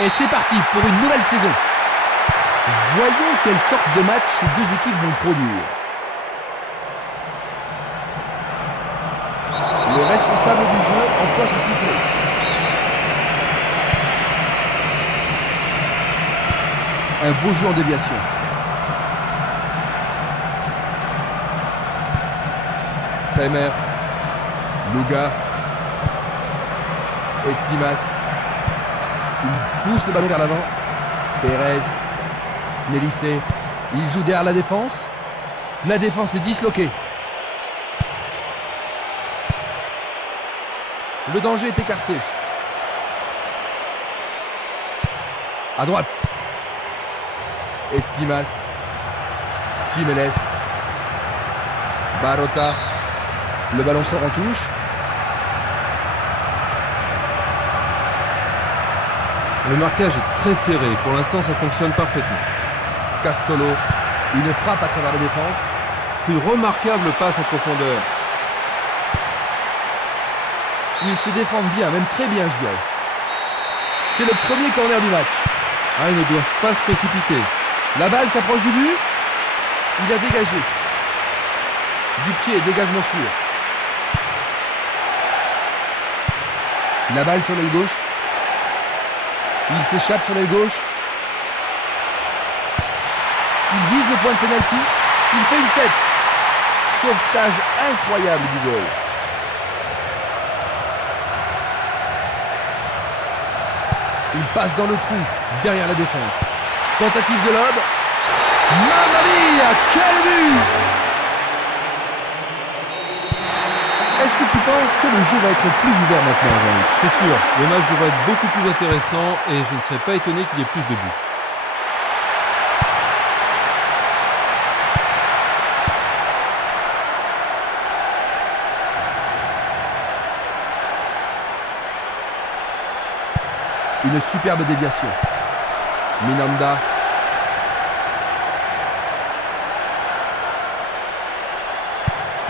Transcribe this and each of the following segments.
Et c'est parti pour une nouvelle saison. Voyons quelle sorte de match ces deux équipes vont produire. Le responsable du jeu emploie son sifflet. Un beau jeu en déviation. Stremer. Luga. Espimas. Il pousse le ballon vers l'avant. Pérez. Nélissé. Il joue derrière la défense. La défense est disloquée. Le danger est écarté. À droite. Espimas. Simeles. Barota. Le ballon sort en touche. Le marquage est très serré. Pour l'instant, ça fonctionne parfaitement. Castolo. Une frappe à travers la défense. Une remarquable passe en profondeur. Ils se défendent bien, même très bien, je dirais. C'est le premier corner du match. Ils ne doivent pas se précipiter. La balle s'approche du but. Il a dégagé. Du pied, dégagement sûr. La balle sur l'aile gauche. Il s'échappe sur l'aile gauche. Il vise le point de pénalty. Il fait une tête. Sauvetage incroyable du goal. Il passe dans le trou, derrière la défense. Tentative de lob. Mamma mia, quel but! Est-ce que tu penses que le jeu va être plus ouvert maintenant, Jean-Luc? C'est sûr, le match devrait être beaucoup plus intéressant et je ne serais pas étonné qu'il y ait plus de buts. Une superbe déviation. Minanda.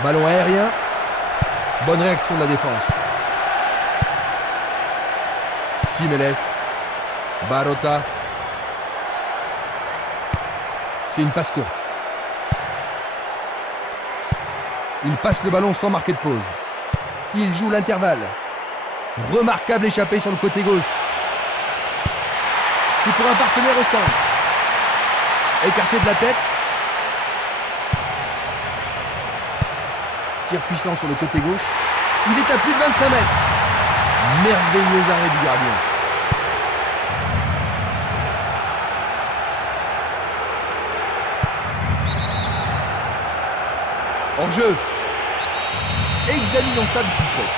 Ballon aérien. Bonne réaction de la défense. Simeles. Barota. C'est une passe courte. Il passe le ballon sans marquer de pause. Il joue l'intervalle. Remarquable échappée sur le côté gauche. C'est pour un partenaire au centre. Écarté de la tête. Tir puissant sur le côté gauche. Il est à plus de 25 mètres. Merveilleux arrêt du gardien. Hors jeu. Examinons ça de plus près.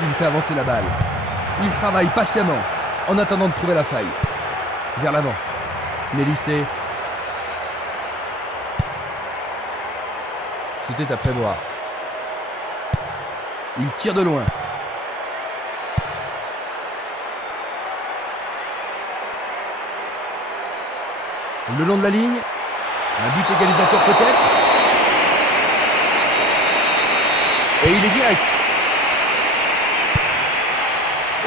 Il fait avancer la balle. Il travaille patiemment en attendant de trouver la faille. Vers l'avant. Nélissé. C'était à prévoir. Il tire de loin. Le long de la ligne. Un but égalisateur peut-être. Et il est direct.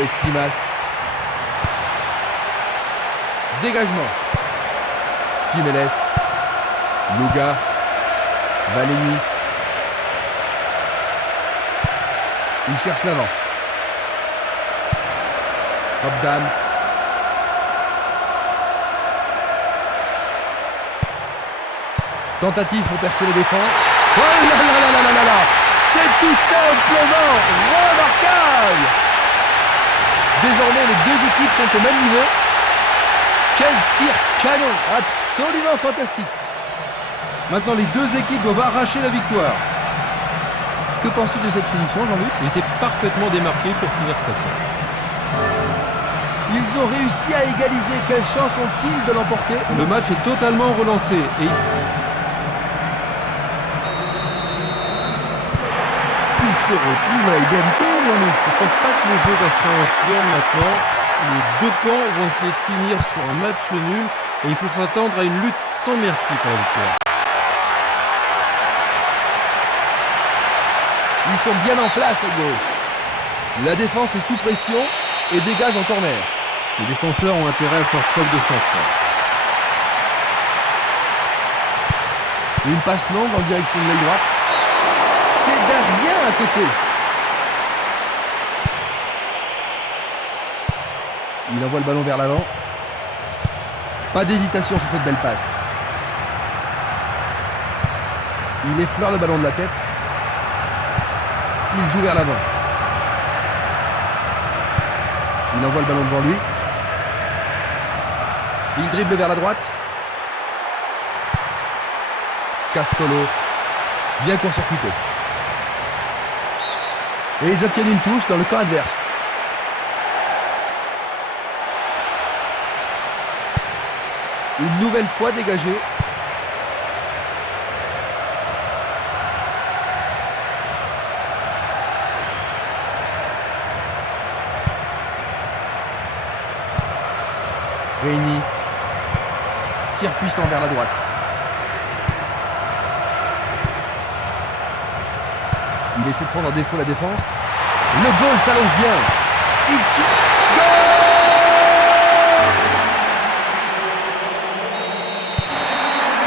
Espimas. Dégagement. Simeles. Luga. Valeni. Il cherche l'avant. Robdan. Tentative pour percer les défenses. Oh là là là là là là là! C'est tout simplement remarquable! Désormais, les deux équipes sont au même niveau. Quel tir canon! Absolument fantastique! Maintenant, les deux équipes doivent arracher la victoire. Que penses-tu de cette finition, Jean-Luc? Il était parfaitement démarqué pour finir cette action. Ils ont réussi à égaliser. Quelle chance ont-ils de l'emporter? Le match est totalement relancé et il se retrouve à égalité, Jean-Luc. Je pense pas que le jeu va se réinfluer maintenant. Les deux camps vont essayer de finir sur un match nul et il faut s'attendre à une lutte sans merci pour la victoire. Ils sont bien en place à gauche. La défense est sous pression. et dégage en corner. Les défenseurs ont intérêt à faire preuve de sang-froid. Une passe longue en direction de l'aile droite. C'est derrière à côté. Il envoie le ballon vers l'avant. Pas d'hésitation sur cette belle passe. Il effleure le ballon de la tête. Il joue vers l'avant. Il envoie le ballon devant lui. Il dribble vers la droite. Castolo, bien court-circuité. Et ils obtiennent une touche dans le camp adverse. Une nouvelle fois dégagée. Reini. Tir puissant vers la droite. Il essaie de prendre en défaut la défense. Le goal s'allonge bien. Il tire.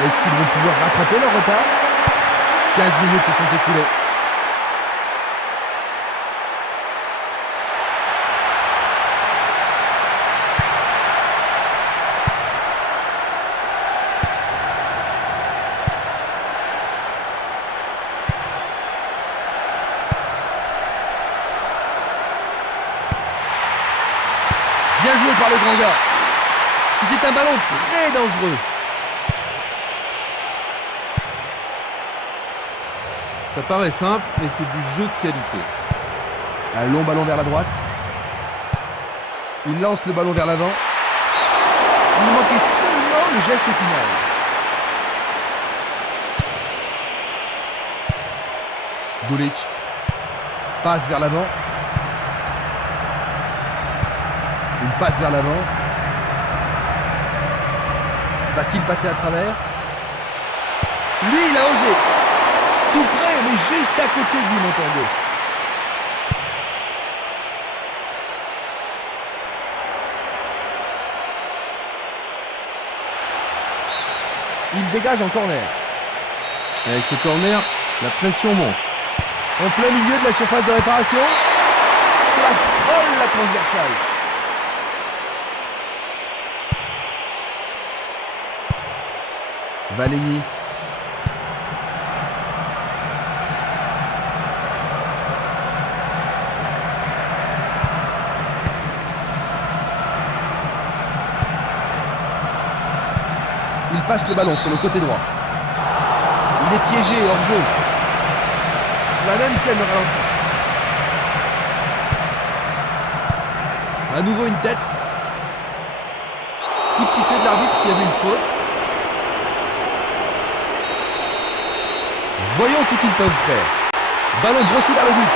Est-ce qu'ils vont pouvoir rattraper leur retard? 15 minutes se sont écoulées. Bien joué par le grand gars. C'était un ballon très dangereux. Ça paraît simple, mais c'est du jeu de qualité. Un long ballon vers la droite. Il lance le ballon vers l'avant. Il manquait seulement le geste final. Dulic passe vers l'avant. Une passe vers l'avant. Va-t-il passer à travers? Lui, il a osé. Tout près, mais juste à côté du montant gauche. Il dégage en corner. Avec ce corner, la pression monte. En plein milieu de la surface de réparation. C'est la folle, la transversale. Valegny. Il passe le ballon sur le côté droit. Il est piégé hors jeu. La même scène au ralenti. À nouveau une tête. Coup de sifflet de l'arbitre qui avait une faute. Voyons ce qu'ils peuvent faire. Ballon brossé vers le but.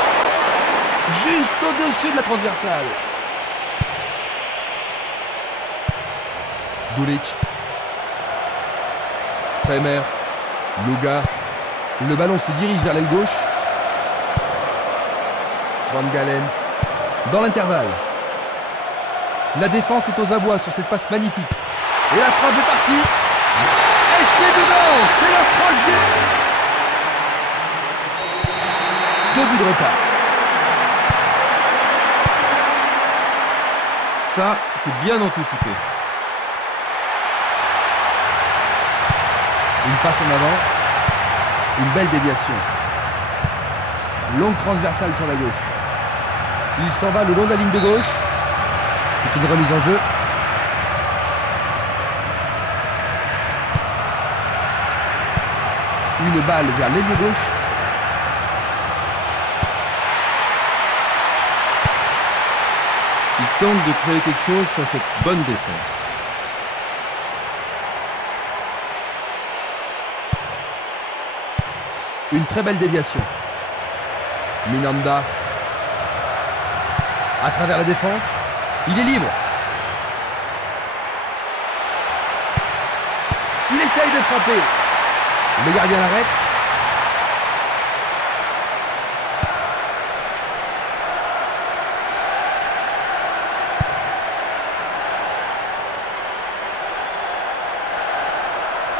Juste au-dessus de la transversale. Dulic. Stremer. Luga. Le ballon se dirige vers l'aile gauche. Van Galen. Dans l'intervalle. La défense est aux abois sur cette passe magnifique. Et la frappe est partie. Et c'est dedans. C'est leur troisième. 2 buts de retard. Ça, c'est bien anticipé. Une passe en avant. Une belle déviation. Longue transversale sur la gauche. Il s'en va le long de la ligne de gauche. C'est une remise en jeu. Une balle vers l'ailier gauche. Il tente de créer quelque chose face à cette bonne défense. Une très belle déviation. Minanda. À travers la défense. Il est libre. Il essaye de frapper. Le gardien l'arrête.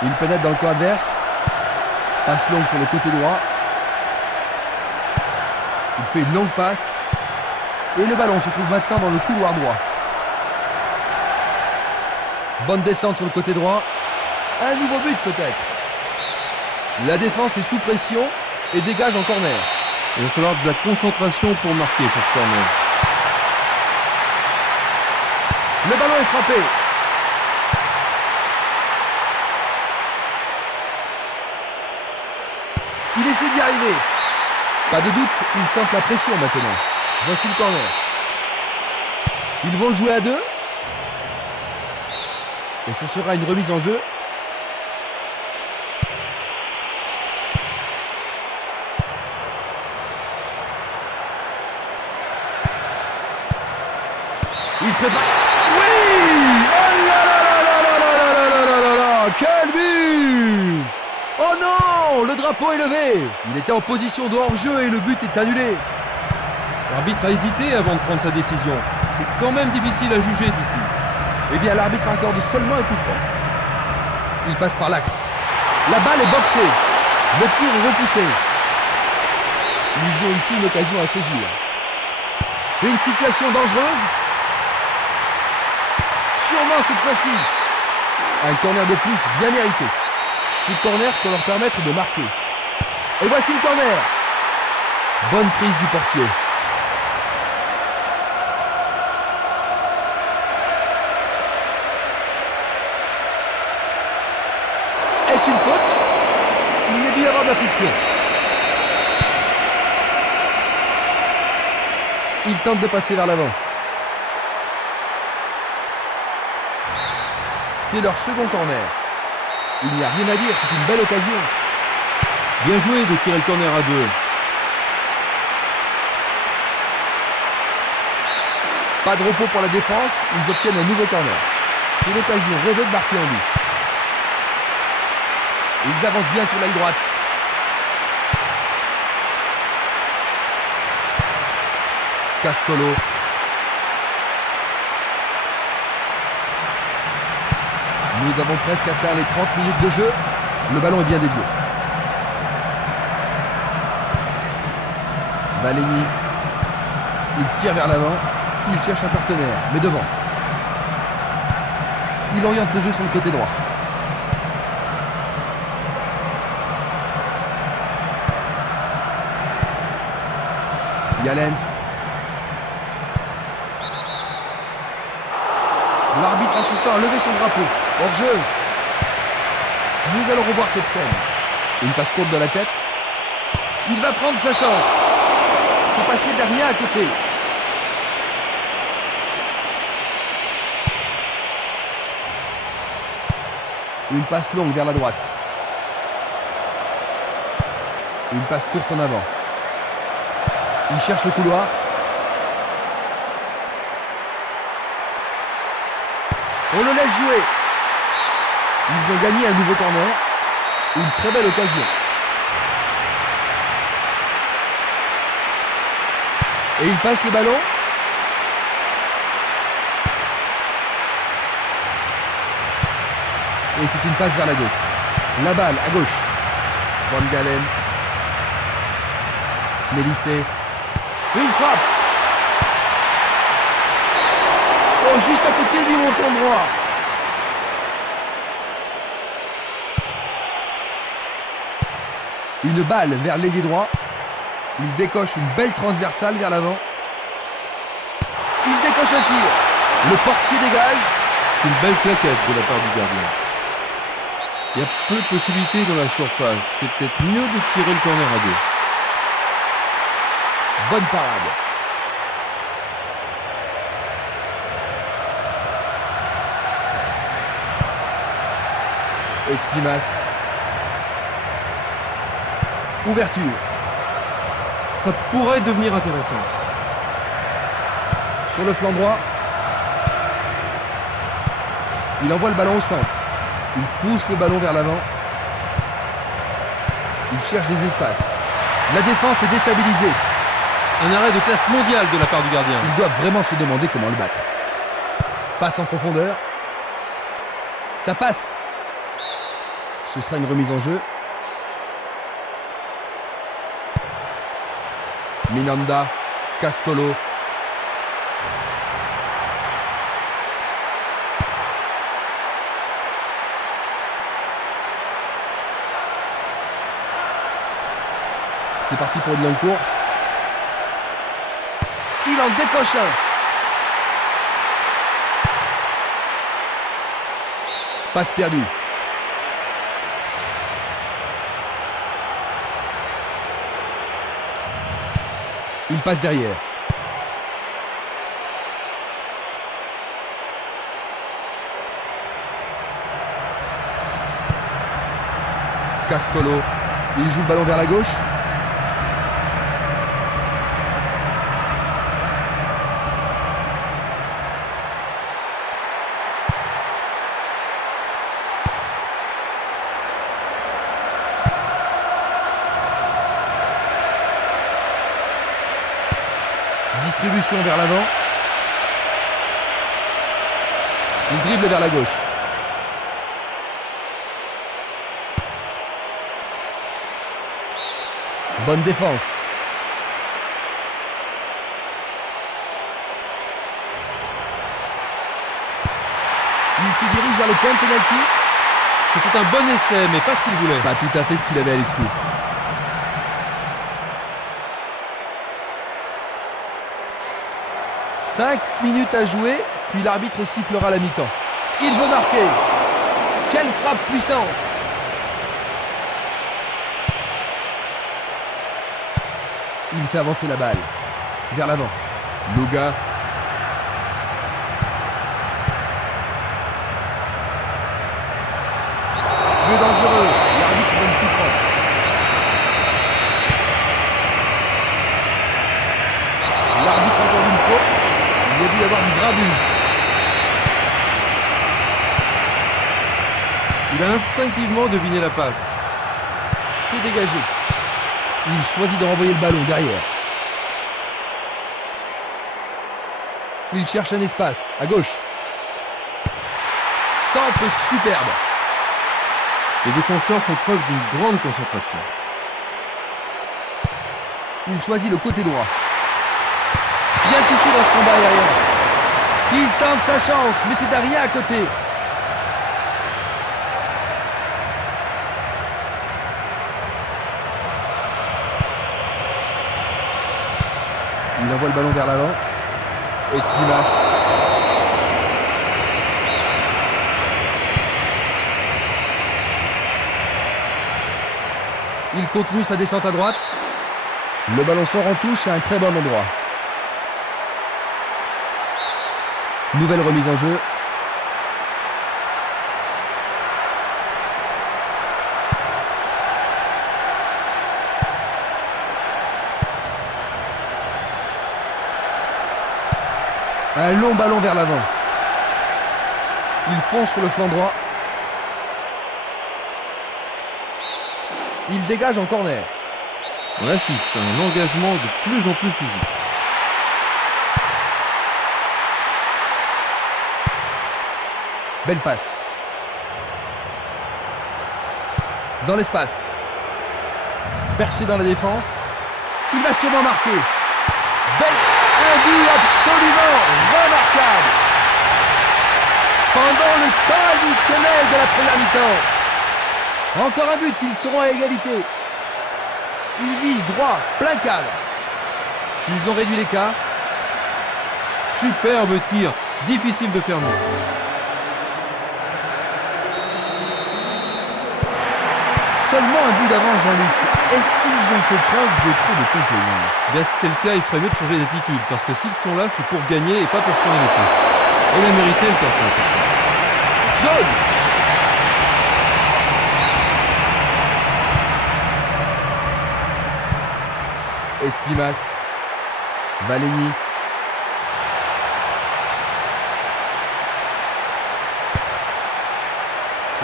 Il pénètre dans le camp adverse. Passe longue sur le côté droit. Il fait une longue passe. Et le ballon se trouve maintenant dans le couloir droit. Bonne descente sur le côté droit. Un nouveau but peut-être. La défense est sous pression et dégage en corner. Il va falloir de la concentration pour marquer sur ce corner. Le ballon est frappé. Il essaie d'y arriver. Pas de doute, ils sentent la pression maintenant. Voici le corner. Ils vont le jouer à deux. Et ce sera une remise en jeu. Il prépare. Oui! Oh là là là là là là là là là là! Quel but! Oh non! Le drapeau est levé. Il était en position de hors-jeu et le but est annulé. L'arbitre a hésité avant de prendre sa décision. C'est quand même difficile à juger d'ici. Eh bien, l'arbitre accorde seulement un coup franc. Il passe par l'axe. La balle est boxée. Le tir est repoussé. Ils ont ici une occasion à saisir. Une situation dangereuse. Sûrement cette fois-ci. Un corner de plus bien mérité. Ce corner peut leur permettre de marquer. Et voici le corner. Bonne prise du portier. Est-ce une faute? Il y a dû y avoir de la friction. Il tente de passer vers l'avant. C'est leur second corner. Il n'y a rien à dire, c'est une belle occasion. Bien joué de tirer le corner à deux. Pas de repos pour la défense, ils obtiennent un nouveau corner. C'est l'occasion rêvée de marquer en but. Ils avancent bien sur l'aile droite. Castolo. Nous avons presque atteint les 30 minutes de jeu. Le ballon est bien dévié. Baleni. Il tire vers l'avant. Il cherche un partenaire, mais devant. Il oriente le jeu sur le côté droit. Yalens. L'arbitre assistant a levé son drapeau. Hors jeu. Nous allons revoir cette scène. Une passe courte de la tête. Il va prendre sa chance. C'est passé derrière à côté. Une passe longue vers la droite. Une passe courte en avant. Il cherche le couloir. On le laisse jouer. Ils ont gagné un nouveau corner. Une très belle occasion. Et il passe le ballon. Et c'est une passe vers la gauche. La balle à gauche. Van Galen. Mélissé. Une frappe. Oh, juste à côté du montant droit. Une balle vers l'ailier droit. Il décoche une belle transversale vers l'avant. Il décoche un tir. Le portier dégage. C'est une belle claquette de la part du gardien. Il y a peu de possibilités dans la surface. C'est peut-être mieux de tirer le corner à deux. Bonne parade. Esquimas. Ouverture. Ça pourrait devenir intéressant. Sur le flanc droit. Il envoie le ballon au centre. Il pousse le ballon vers l'avant. Il cherche des espaces. La défense est déstabilisée. Un arrêt de classe mondiale de la part du gardien. Ils doivent vraiment se demander comment le battre. Passe en profondeur. Ça passe. Ce sera une remise en jeu. Minanda, Castolo. C'est parti pour une longue course. Il en décoche un. Passe perdue. Il passe derrière. Castolo. Il joue le ballon vers la gauche. Distribution vers l'avant. Il dribble vers la gauche. Bonne défense. Il se dirige vers le point de pénalty. C'était un bon essai, mais pas ce qu'il voulait. Pas tout à fait ce qu'il avait à l'esprit. « 5 minutes à jouer, puis l'arbitre sifflera la mi-temps. Il veut marquer. Quelle frappe puissante! Il fait avancer la balle. Vers l'avant. Luga. Jeu dangereux. L'arbitre donne coup franc. L'arbitre a encore une faute. Il y a dû y avoir du grabuge. Il a instinctivement deviné la passe. C'est dégagé. Il choisit de renvoyer le ballon derrière. Il cherche un espace, à gauche. Centre superbe. Les défenseurs font preuve d'une grande concentration. Il choisit le côté droit. Bien touché dans ce combat aérien. Il tente sa chance, mais c'est à rien à côté. Il envoie le ballon vers l'avant. Esquimas. Il continue sa descente à droite. Le ballon sort en touche à un très bon endroit. Nouvelle remise en jeu. Un long ballon vers l'avant. Il fonce sur le flanc droit. Il dégage en corner. On assiste à un engagement de plus en plus physique. Belle passe. Dans l'espace. Percé dans la défense. Il va sûrement marquer. Un but absolument remarquable. Pendant le temps additionnel de la première mi-temps. Encore un but, ils seront à égalité. Ils visent droit, plein cadre. Ils ont réduit l'écart. Superbe tir, difficile de fermer. Seulement un but d'avance, Jean-Luc. Est-ce qu'ils ont fait preuve de trop de complaisance? Bien, si c'est le cas, il ferait mieux de changer d'attitude, parce que s'ils sont là, c'est pour gagner et pas pour se tourner les pouces. Et il a mérité le carton. Jaune. Esquimas. Valény.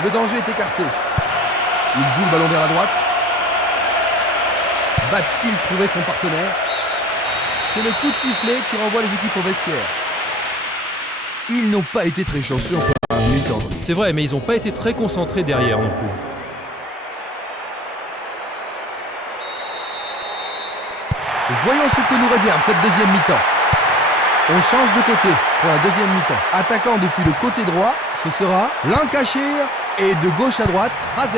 Le danger est écarté. Il joue le ballon vers la droite. Va-t-il trouver son partenaire? C'est le coup de sifflet qui renvoie les équipes au vestiaire. Ils n'ont pas été très chanceux en première mi-temps. C'est vrai, mais ils n'ont pas été très concentrés derrière non plus. Voyons ce que nous réserve cette deuxième mi-temps. On change de côté pour la deuxième mi-temps. Attaquant depuis le côté droit, ce sera Lancashire et de gauche à droite, AZ.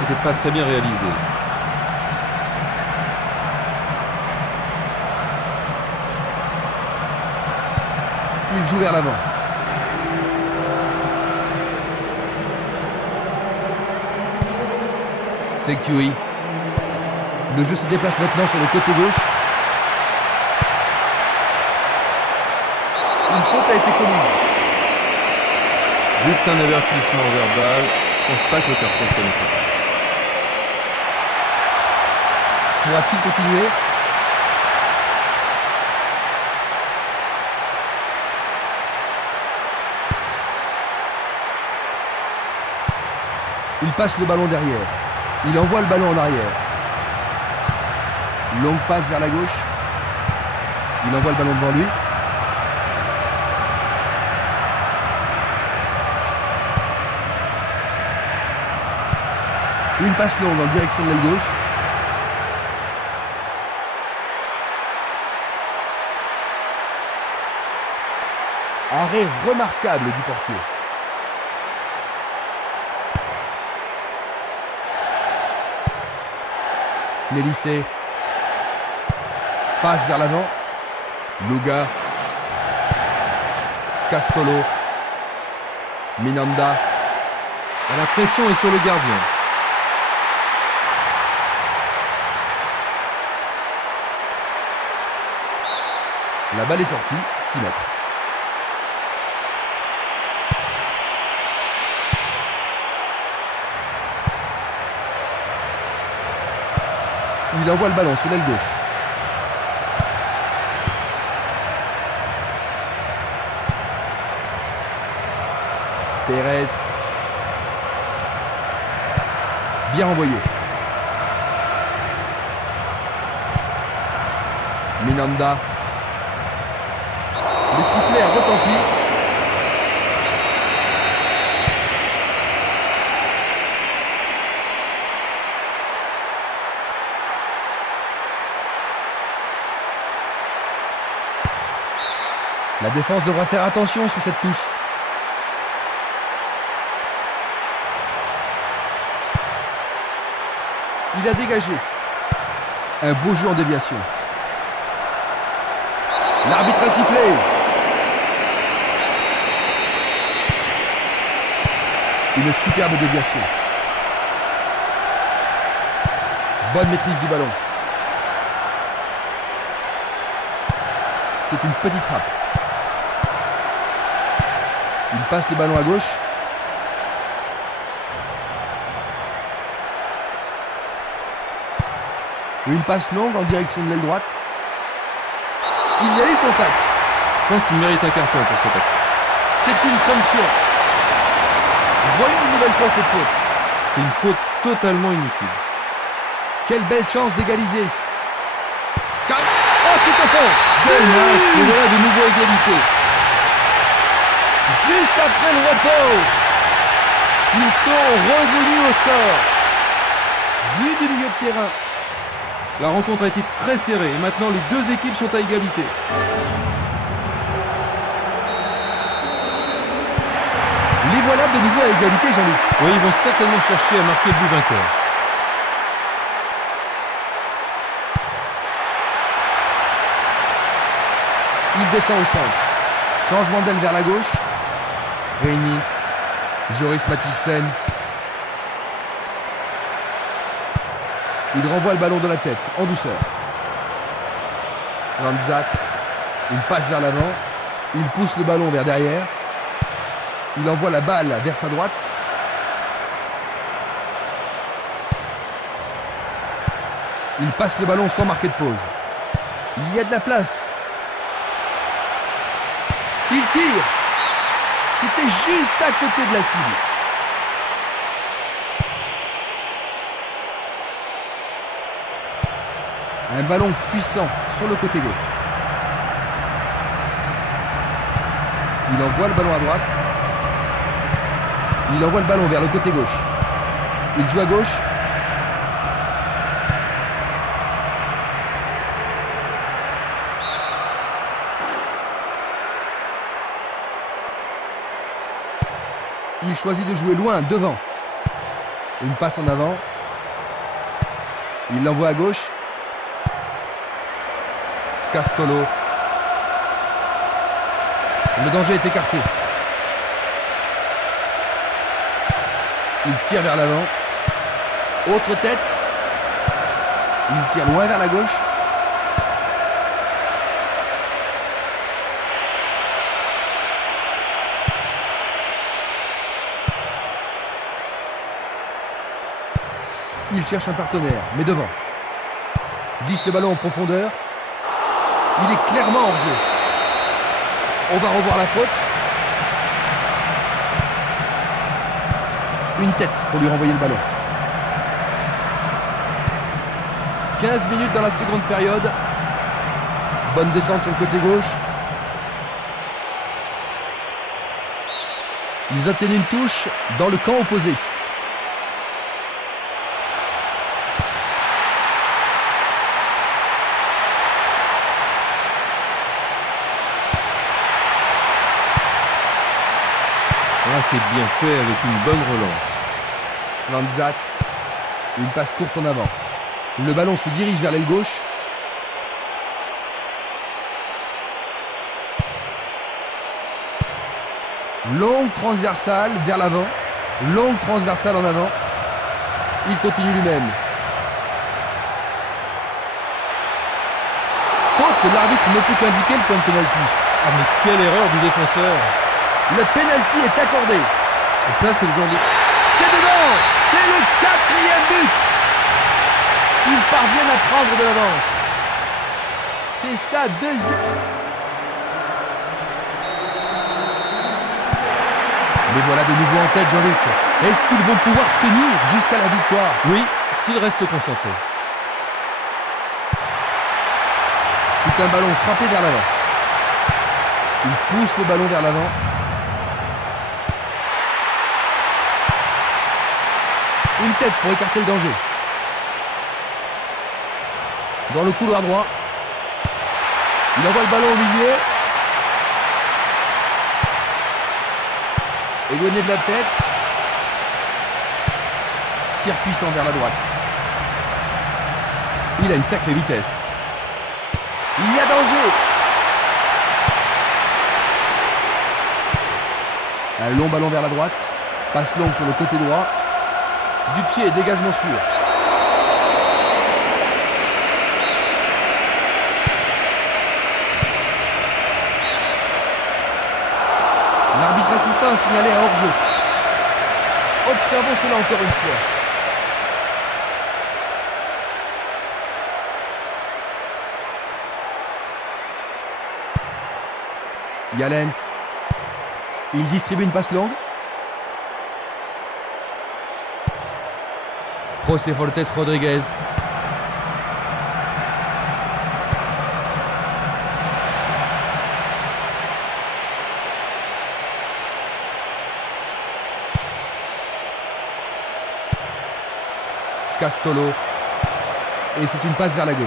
C'était pas très bien réalisé. Il joue vers l'avant. C'est QI. Le jeu se déplace maintenant sur le côté gauche. Une faute a été commise. Juste un avertissement verbal. Je pense pas que le carton soit nécessaire. Pourra-t-il continuer? Il passe le ballon derrière. Il envoie le ballon en arrière. Longue passe vers la gauche. Il envoie le ballon devant lui. Une passe longue en direction de l'aile gauche. Arrêt remarquable du portier. Nélissé. Passe vers l'avant. Luga. Castolo. Minanda. La pression est sur le gardien. La balle est sortie, 6 mètres. Il envoie le ballon sur l'aile gauche. Pérez. Bien envoyé. Minanda. Le sifflet a retenti. La défense devra faire attention sur cette touche. Il a dégagé. Un beau jeu en déviation. L'arbitre a sifflé. Une superbe déviation. Bonne maîtrise du ballon. C'est une petite frappe. Il passe le ballon à gauche. Une passe longue en direction de l'aile droite. Il y a eu contact. Je pense qu'il mérite un carton pour cette action. C'est une sanction. Voyons une nouvelle fois cette faute. Une faute totalement inutile. Quelle belle chance d'égaliser. Oh, c'est au fond. Quel match. Et voilà de nouveau égalité. Juste après le repos, ils sont revenus au score. Vu du milieu de terrain. La rencontre a été très serrée et maintenant les deux équipes sont à égalité. Les voilà de nouveau à égalité, Jean-Luc. Oui, ils vont certainement chercher à marquer le but vainqueur. Il descend au centre. Changement d'aile vers la gauche. Réuni. Joris Mathiesen. Il renvoie le ballon de la tête, en douceur. Lanzak. Une passe vers l'avant. Il pousse le ballon vers derrière. Il envoie la balle vers sa droite. Il passe le ballon sans marquer de pause. Il y a de la place. Il tire. C'était juste à côté de la cible. Un ballon puissant sur le côté gauche. Il envoie le ballon à droite. Il envoie le ballon vers le côté gauche. Il joue à gauche. Il choisit de jouer loin, devant. Une passe en avant. Il l'envoie à gauche. Castolo. Le danger est écarté. Il tire vers l'avant. Autre tête. Il tire loin vers la gauche. Il cherche un partenaire, mais devant. Glisse le ballon en profondeur. Il est clairement hors jeu. On va revoir la faute. Une tête pour lui renvoyer le ballon. 15 minutes dans la seconde période. Bonne descente sur le côté gauche. Ils obtiennent une touche dans le camp opposé. Là, c'est bien fait avec une bonne relance. Lanzat. Une passe courte en avant. Le ballon se dirige vers l'aile gauche. Longue transversale vers l'avant. Longue transversale en avant. Il continue lui-même. Faute, l'arbitre ne peut qu'indiquer le point de pénalty. Ah mais quelle erreur du défenseur. Le pénalty est accordé. Et ça, c'est le genre de... C'est dedans. C'est le 4e but. Ils parviennent à prendre de l'avance. C'est sa deuxième. Mais voilà de nouveau en tête, Jean-Luc. Est-ce qu'ils vont pouvoir tenir jusqu'à la victoire? Oui, s'il reste concentré. C'est un ballon frappé vers l'avant. Il pousse le ballon vers l'avant. Une tête pour écarter le danger. Dans le couloir droit. Il envoie le ballon au milieu. Éloigné de la tête. Tir puissant vers la droite. Il a une sacrée vitesse. Il y a danger. Un long ballon vers la droite. Passe longue sur le côté droit. Du pied, dégagement sûr. L'arbitre assistant a signalé un hors-jeu. Observons cela encore une fois. Yalens. Il distribue une passe longue. José Fortes Rodríguez. Castolo. Et c'est une passe vers la gauche.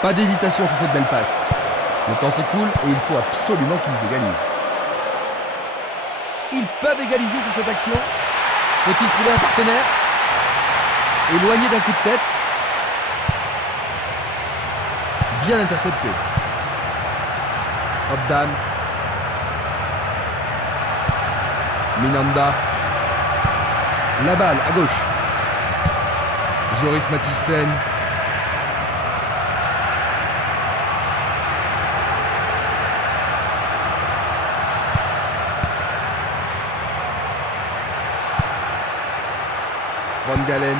Pas d'hésitation sur cette belle passe. Le temps s'écoule et il faut absolument qu'ils égalisent. Ils peuvent égaliser sur cette action. Faut-il trouver un partenaire? Éloigné d'un coup de tête. Bien intercepté. Obdam. Minanda. La balle à gauche. Joris Mathiesen. Van Galen.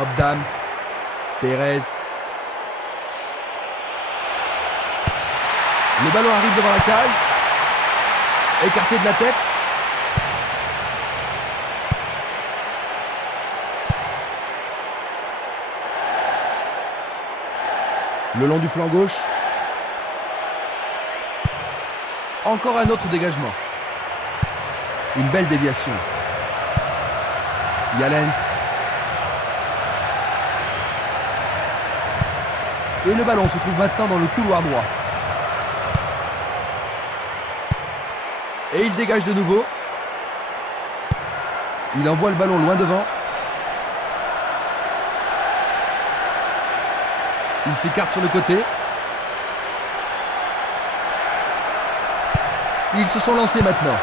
Obdam. Pérez. Le ballon arrive devant la cage. Écarté de la tête. Le long du flanc gauche. Encore un autre dégagement. Une belle déviation. Yalens. Et le ballon se trouve maintenant dans le couloir droit. Et il dégage de nouveau. Il envoie le ballon loin devant. Il s'écarte sur le côté. Ils se sont lancés maintenant.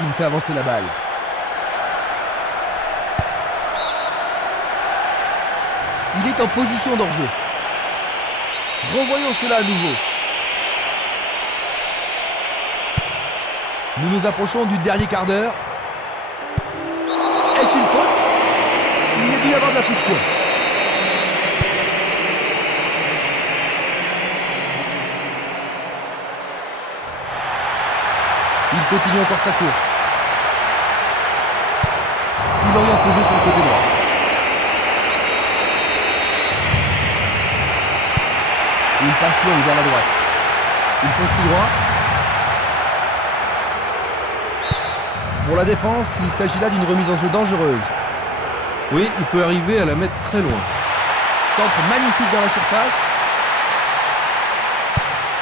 Il fait avancer la balle. Il est en position d'hors-jeu. Revoyons cela à nouveau. Nous nous approchons du dernier quart d'heure. Est-ce une faute? Il y a dû y avoir de la friction. Il continue encore sa course. Il oriente le jeu sur le côté droit. Une passe longue vers la droite. Il fonce tout droit. Pour la défense, il s'agit là d'une remise en jeu dangereuse. Oui, il peut arriver à la mettre très loin. Centre magnifique dans la surface.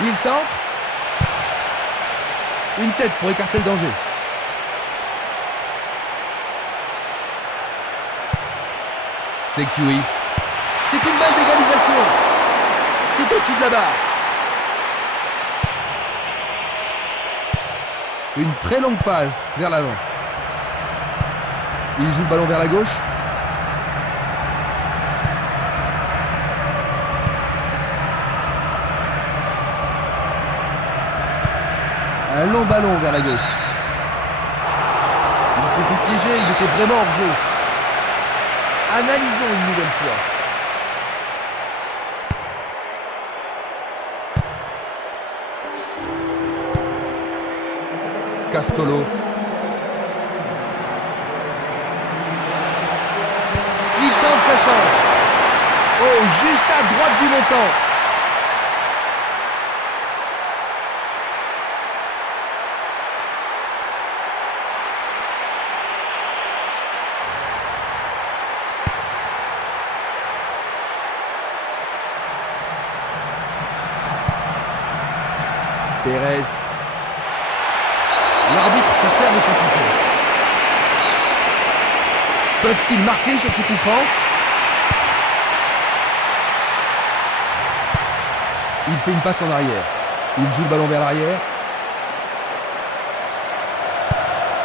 Il centre. Une tête pour écarter le danger. C'est Kiwi. C'est une balle d'égalisation. C'est au-dessus de la barre. Une très longue passe vers l'avant. Il joue le ballon vers la gauche. Un long ballon vers la gauche. Il s'est fait piéger, il était vraiment hors jeu. Analysons une nouvelle fois. Castolo. Il tente sa chance. Oh, juste à droite du montant. Pérez. L'arbitre se sert de son sifflet. Peuvent-ils marquer sur ce coup franc? Il fait une passe en arrière. Il joue le ballon vers l'arrière.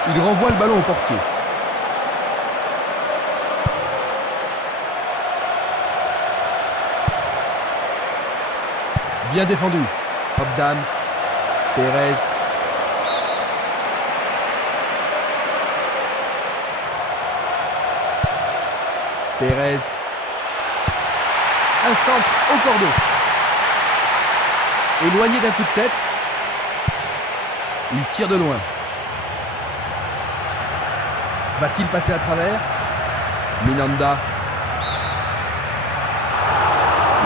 Il renvoie le ballon au portier. Bien défendu. Obdam. Pérez. Pérez. Un centre au cordeau. Éloigné d'un coup de tête. Il tire de loin. Va-t-il passer à travers? Minanda.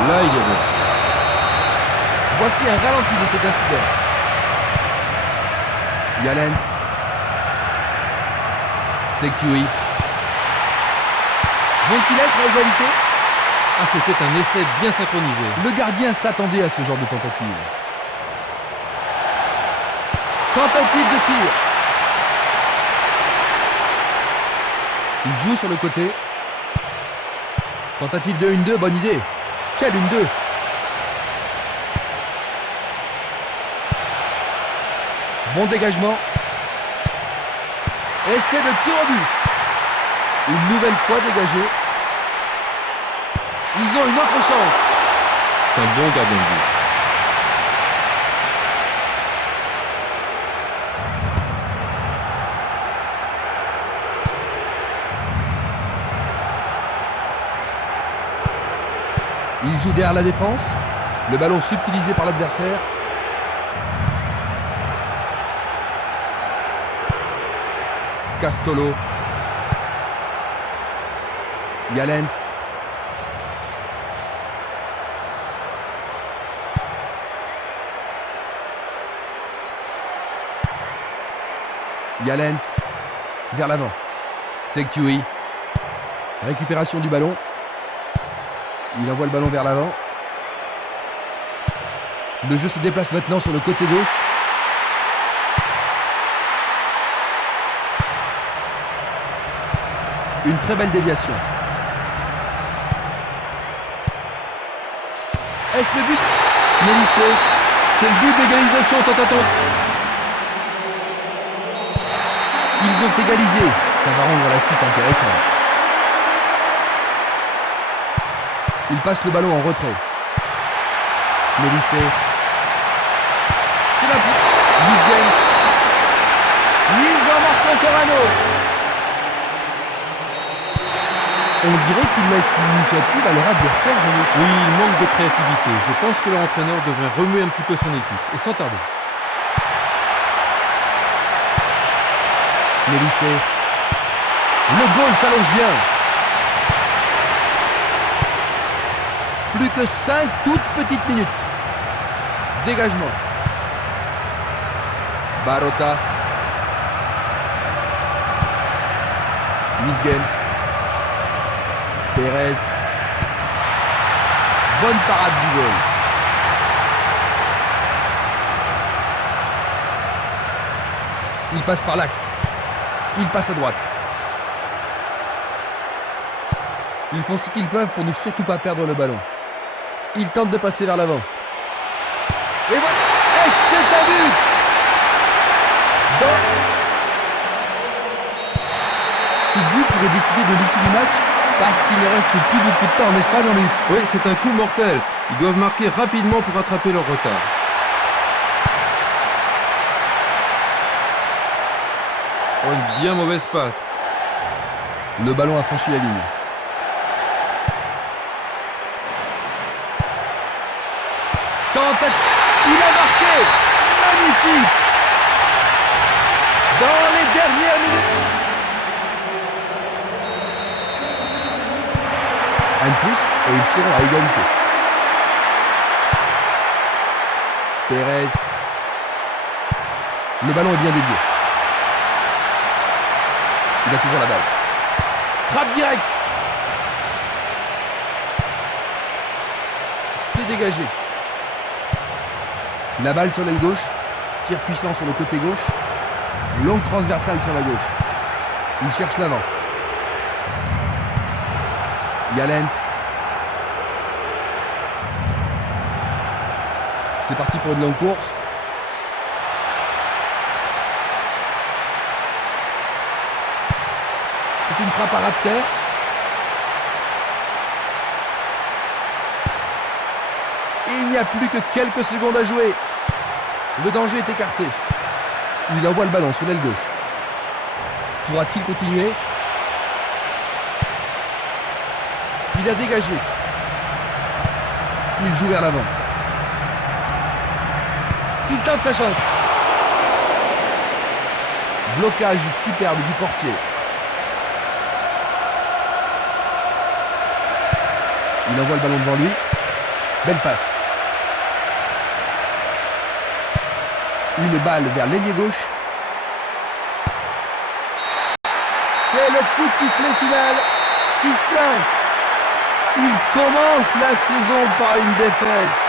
Là, il est bon. Voici un ralenti de cet incident. Yalens. C'est Kiwi. Vont-ils être à égalité? Ah, c'était un essai bien synchronisé. Le gardien s'attendait à ce genre de tentative. Tentative de tir. Il joue sur le côté. Tentative de 1-2, bonne idée. Quelle 1-2. Bon dégagement. Essai de tir au but. Une nouvelle fois dégagé. Ils ont une autre chance. C'est un bon gardien de but. Il joue derrière la défense. Le ballon subtilisé par l'adversaire. Castolo. Yalens. Yalens vers l'avant. Sektioui. Récupération du ballon. Il envoie le ballon vers l'avant. Le jeu se déplace maintenant sur le côté gauche. Une très belle déviation. Est-ce le but? Mélisée, c'est le but d'égalisation tant. Ils ont égalisé. Ça va rendre la suite intéressante. Il passe le ballon en retrait. Mélisée. C'est la but. Wisgens. Ils en marquent encore un autre. On dirait qu'ils laissent l'initiative à leur adversaire. Oui, il manque de créativité. Je pense que leur entraîneur devrait remuer un petit peu son équipe. Et sans tarder. Mélisée. Le goal s'allonge bien. Plus que 5 toutes petites minutes. Dégagement. Barota. Wisgens. Pérez. Bonne parade du goal. Il passe par l'axe. Il passe à droite. Ils font ce qu'ils peuvent pour ne surtout pas perdre le ballon. Ils tentent de passer vers l'avant. Et voilà. Et c'est un but. Ce but pourrait décider de l'issue du match parce qu'il ne reste plus beaucoup de temps, n'est-ce pas, Jean-Luc? Oui, c'est un coup mortel. Ils doivent marquer rapidement pour rattraper leur retard. Oh, une bien mauvaise passe. Le ballon a franchi la ligne. Il a marqué. Magnifique. Dans les dernières minutes. Un plus et ils seront à égalité. Pérez. Le ballon est bien dévié. Il a toujours la balle. Frappe directe. C'est dégagé. La balle sur l'aile gauche. Tir puissant sur le côté gauche. Longue transversale sur la gauche. Il cherche l'avant. Yalens. C'est parti pour une longue course. C'est une frappe à ras de terre. Et il n'y a plus que quelques secondes à jouer. Le danger est écarté. Il envoie le ballon sur l'aile gauche. Pourra-t-il continuer? Il a dégagé. Il joue vers l'avant. Il tente sa chance. Blocage superbe du portier. Il envoie le ballon devant lui. Belle passe. Une balle vers l'ailier gauche. C'est le coup de sifflet final. 6-5. Il commence la saison par une défaite.